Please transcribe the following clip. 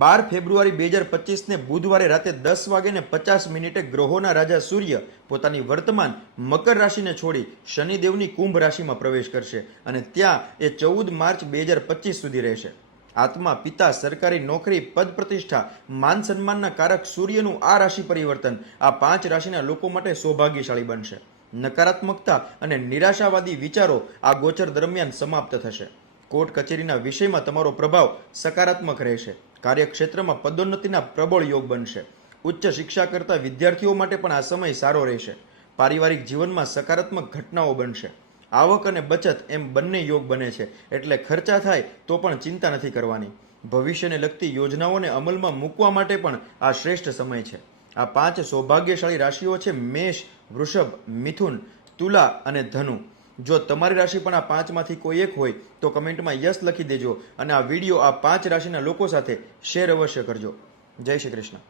12 ફેબ્રુઆરી 2025ને બુધવારે રાતે 10:50 ગ્રહોના રાજા સૂર્ય પોતાની વર્તમાન મકર રાશિને છોડી શનિદેવની કુંભ રાશિમાં પ્રવેશ કરશે અને ત્યાં એ 14 માર્ચ 2025 સુધી રહેશે. આત્મા, પિતા, સરકારી નોકરી, પદ પ્રતિષ્ઠા, માન સન્માનના કારક સૂર્યનું આ રાશિ પરિવર્તન આ 5 રાશિના લોકો માટે સૌભાગ્યશાળી બનશે. નકારાત્મકતા અને નિરાશાવાદી વિચારો આ ગોચર દરમિયાન સમાપ્ત થશે. કોર્ટ કચેરીના વિષયમાં તમારો પ્રભાવ સકારાત્મક રહેશે. કાર્યક્ષેત્રમાં પદોન્નતિના પ્રબળ યોગ બનશે. ઉચ્ચ શિક્ષા કરતા વિદ્યાર્થીઓ માટે પણ આ સમય સારો રહેશે. પારિવારિક જીવનમાં સકારાત્મક ઘટનાઓ બનશે. આવક અને બચત એમ બંને યોગ બને છે, એટલે ખર્ચા થાય તો પણ ચિંતા નથી કરવાની. ભવિષ્યને લગતી યોજનાઓને અમલમાં મૂકવા માટે પણ આ શ્રેષ્ઠ સમય છે. આ 5 સૌભાગ્યશાળી રાશિઓ છે મેષ, વૃષભ, મિથુન, તુલા અને ધનુ. જો તમારી રાશિ પણ આ 5માંથી કોઈ એક હોય તો કમેન્ટમાં યસ લખી દેજો અને આ વિડીયો આ 5 રાશિના લોકો સાથે શેર અવશ્ય કરજો. જય શ્રી કૃષ્ણ.